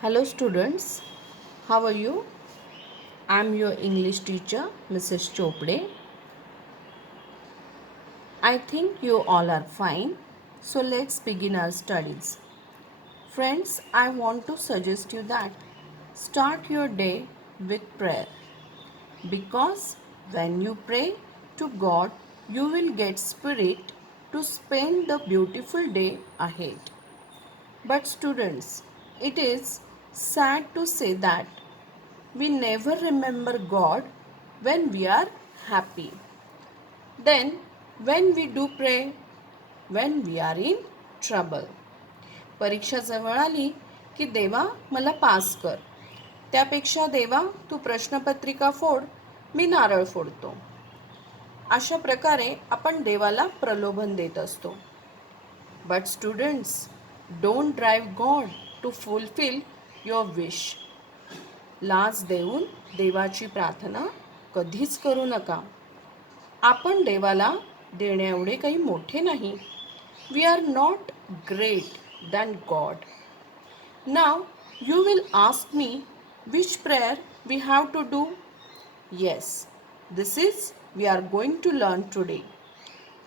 Hello students, how are you? I am your English teacher Mrs. Chopde. I think you all are fine. So let's begin our studies. Friends, I want to suggest you that start your day with prayer because when you pray to God, you will get spirit to spend the beautiful day ahead. But students, it is sad to say that we never remember God when we are happy. Then, when we do pray, when we are in trouble. परीक्षा जवळ आली की देवा मला पास कर. त्यापेक्षा देवा तू प्रश्नपत्रिका फोड, मी नारळ फोडतो. अशा प्रकारे आपण देवाला प्रलोभन देत असतो. But students, don't drive God to fulfil your wish. लाच देऊन देवाची प्रार्थना कधीच करू नका. आपण देवाला देण्याएवढे काही मोठे नाही. We are not great than God. Now you will ask me which prayer we have to do. Yes, this is we are going to learn today.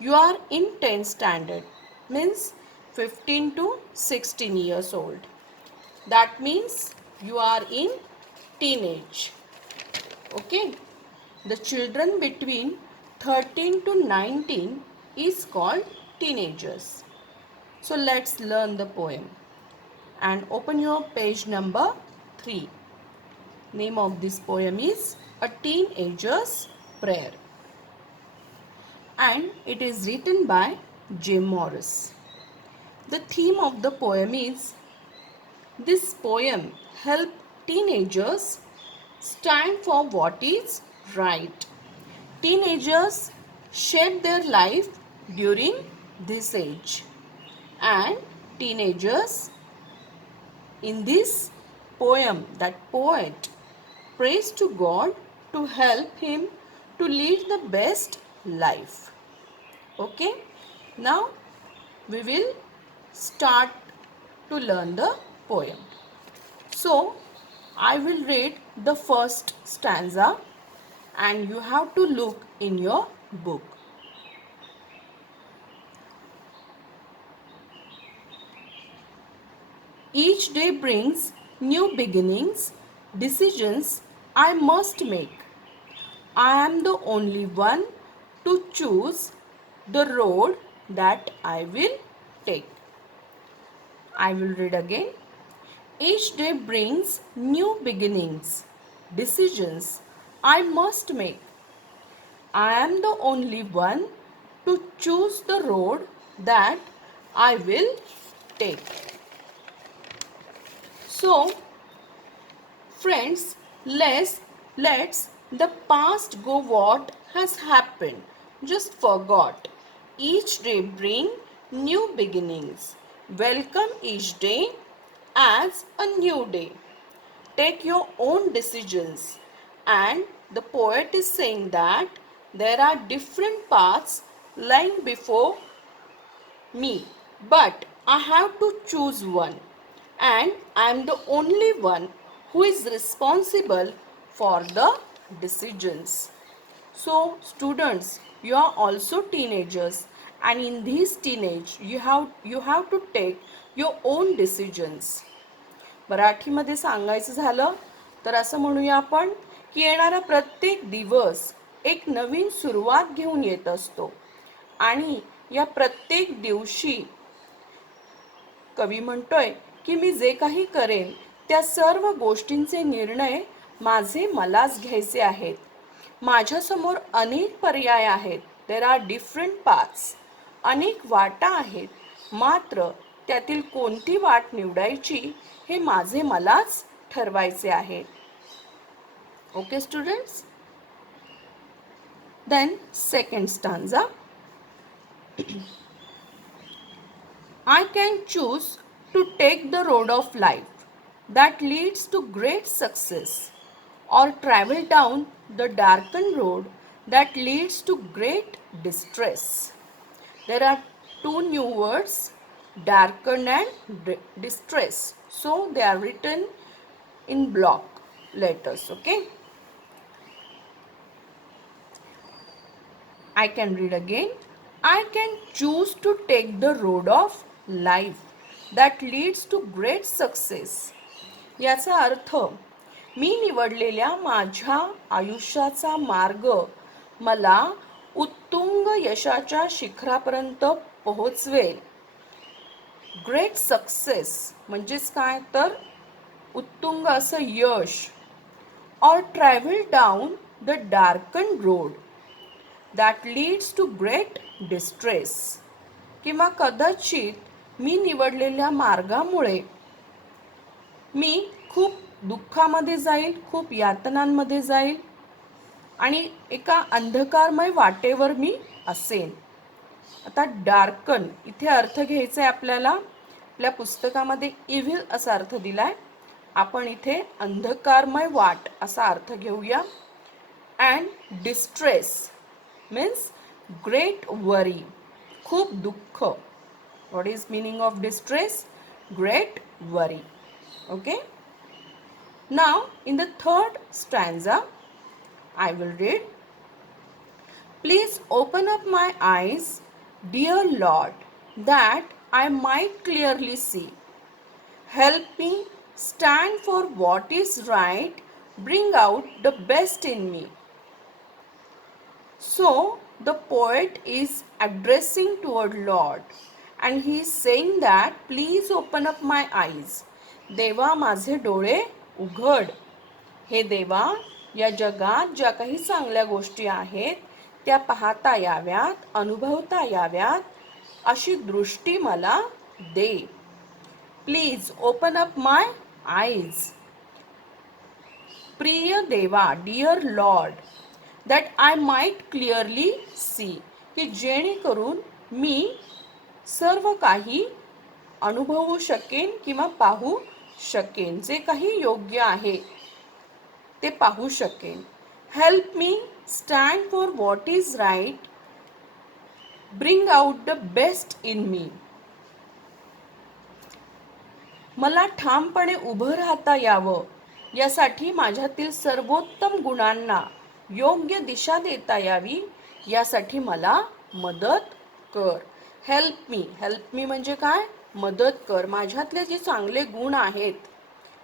You are in 10th standard, means 15 to 16 years old. That means you are in teenage. Okay, the children between 13 to 19 is called teenagers. So let's learn the poem and open your page number 3. Name of this poem is A Teenager's Prayer and it is written by Jim Morris. The theme of the poem is this poem help teenagers stand for what is right. Teenagers shape their life during this age and teenagers in this poem, that poet prays to God to help him to lead the best life. Okay, now we will start to learn the poem. So I will read the first stanza and you have to look in your book. Each day brings new beginnings, decisions I must make. I am the only one to choose the road that I will take. I will read again. Each day brings new beginnings, decisions I must make. I am the only one to choose the road that I will take. So, friends, let's the past go what has happened. Just forgot. Each day bring new beginnings. Welcome each day as a new day. Take your own decisions. And the poet is saying that there are different paths lying before me, but I have to choose one. And I am the only one who is responsible for the decisions. So students, you are also teenagers and in this teenage you have to take your own decisions. मराठीमध्ये सांगायचं झालं तर असं म्हणूया आपण की येणारा प्रत्येक दिवस एक नवीन सुरुवात घेऊन येत असतो आणि या प्रत्येक दिवशी कवी म्हणतोय की मी जे काही करेन त्या सर्व गोष्टींचे निर्णय माझे मलाच घ्यायचे आहेत. माझ्यासमोर अनेक पर्याय आहेत. There are different paths. अनेक वाटा आहेत. मात्र त्यातील कोणती वाट निवडायची हे माझे मलाच ठरवायचे आहे. Okay students. Then second stanza. I can choose to take the road of life that leads to great success or travel down the darkened road that leads to great distress. There are two new words, darken and distress. So they are written in block letters. Okay, I can read again. I can choose to take the road of life that leads to great success. याचा अर्थ, मी निवडलेल्या माझ्या आयुष्याचा मार्ग मला उत्तुंग यशाच्या शिखरापर्यंत पोहोचवेल. ग्रेट सक्सेस म्हणजेच काय तर उत्तुंग असं यश. Or travel down the darken road that leads to great distress. किंवा कदाचित मी निवडलेल्या मार्गामुळे मी खूप दुःखामध्ये जाईल, खूप यातनांमध्ये जाईल आणि एका अंधकारमय वाटेवर मी असेन. आता डार्कन इथे अर्थ घ्यायचा आहे आपल्याला. आपल्या पुस्तकामध्ये इव्हिल असा अर्थ दिलाय, आपण इथे अंधकारमय वाट असा अर्थ घेऊया. And distress means great worry, खूप दुःख. What is meaning of distress? Great worry. Okay, now in the third stanza I will read, please open up my eyes, dear Lord, that I might clearly see. Help me stand for what is right, bring out the best in me. So the poet is addressing toward Lord and he is saying that please open up my eyes. देवा माझे डोळे उघड. हे देवा, या जगात ज्या काही चांगल्या गोष्टी आहेत त्या पाहता याव्यात, अनुभवता याव्यात अशी दृष्टी मला दे. Please open up my eyes. प्रिय देवा, dear lord, that I might clearly see, की जेणेकरून मी सर्व काही अनुभवू शकेन किंवा पाहू शकेन, जे काही योग्य आहे ते पाहू शकेन. Help me stand for what is right, bring out the best in me. मला ठामपणे उभं राहता यावं यासाठी माझ्यातील सर्वोत्तम गुणांना योग्य दिशा देता यावी, यासाठी मला मदत कर. हेल्प मी म्हणजे काय? मदत कर. माझ्यातले जे चांगले गुण आहेत,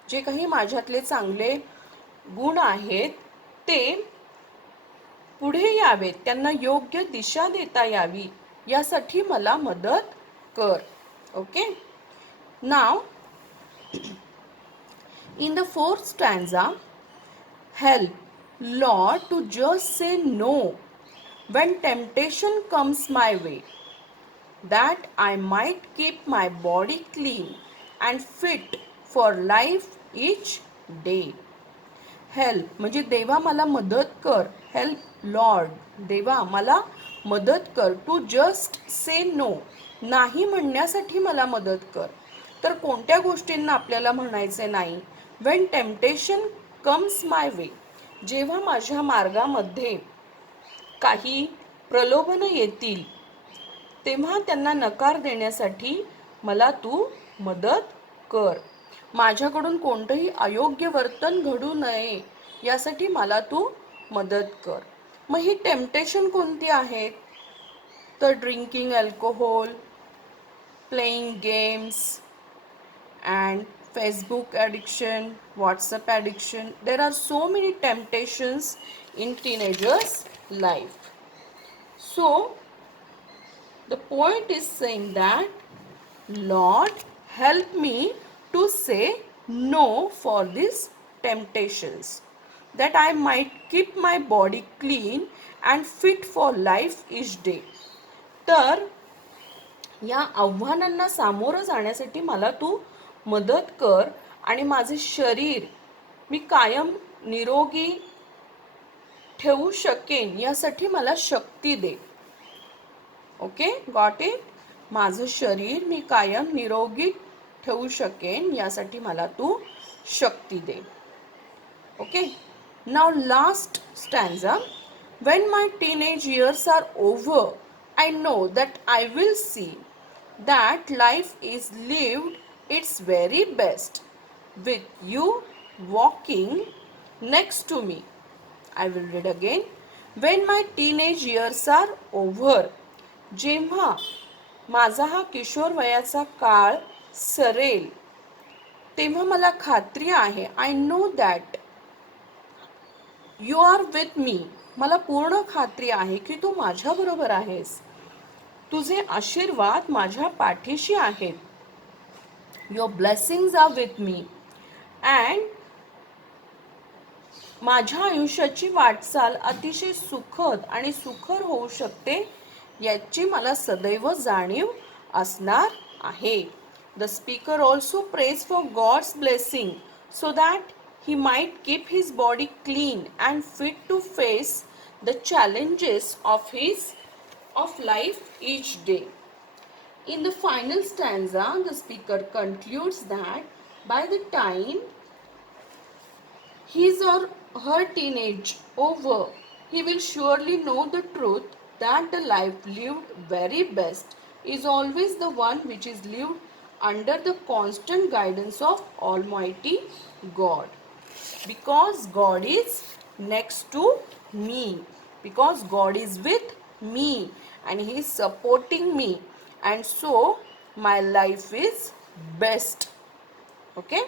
जे काही माझ्यातले चांगले गुण आहेत ते पुढे यावेत, त्यांना योग्य दिशा देता यावी यासाठी मला मदत कर. Okay, now in the fourth stanza, help Lord to just say no when temptation comes my way, that I might keep my body clean and fit for life each day. Help म्हणजे देवा मला मदत कर. Help Lord, देवा मला मदत कर. To just say no, नाही म्हणण्यासाठी मला मदत कर. तर कोणत्या गोष्टींना आपल्याला म्हणायचे नाही? When temptation comes my way, जेव्हा माझ्या मार्गामध्ये काही प्रलोभन येतील तेव्हा त्यांना नकार देण्यासाठी मला तू मदत कर. माझ्याकडून कोणतंही अयोग्य वर्तन घडू नये यासाठी मला तू मदत कर. मग ही टेम्पटेशन कोणती आहेत? तर drinking alcohol, playing games and Facebook addiction, WhatsApp addiction. There are so many temptations in teenagers' life. So the poet is saying that, Lord, help me to say no for these temptations, that I might keep my body clean and fit for life each day. तर या आव्हानांना सामोरं जाण्यासाठी मला तू मदत कर आणि माझे शरीर मी कायम निरोगी ठेवू शकेन यासाठी मला शक्ती दे. Okay, got it? माझं शरीर मी कायम निरोगी ठेवू शकेन यासाठी मला तू शक्ती दे. Okay, now last stanza. When my teenage years are over, I know that I will see that life is lived its very best with you walking next to me. I will read again. When my teenage years are over. जेव्हा माझा हा किशोर वयाचा काळ सरेल तेव्हा मला खात्री आहे, I know that you are with me. मला पूर्ण खात्री आहे की तू माझ्याबरोबर आहेस. तुझे आशीर्वाद माझ्या पाठीशी आहेत. Your blessings are with me. And माझ्या आयुष्याची वाटचाल अतिशय सुखद आणि सुखर होऊ शकते याची मला सदैव जाणीव असणार आहे. The speaker also prays for God's blessing so that he might keep his body clean and fit to face the challenges of life each day. In the final stanza, the speaker concludes that by the time his or her teenage over, he will surely know the truth that the life lived very best is always the one which is lived under the constant guidance of Almighty God. Because God is next to me, because God is with me and he is supporting me, and so my life is best. Okay.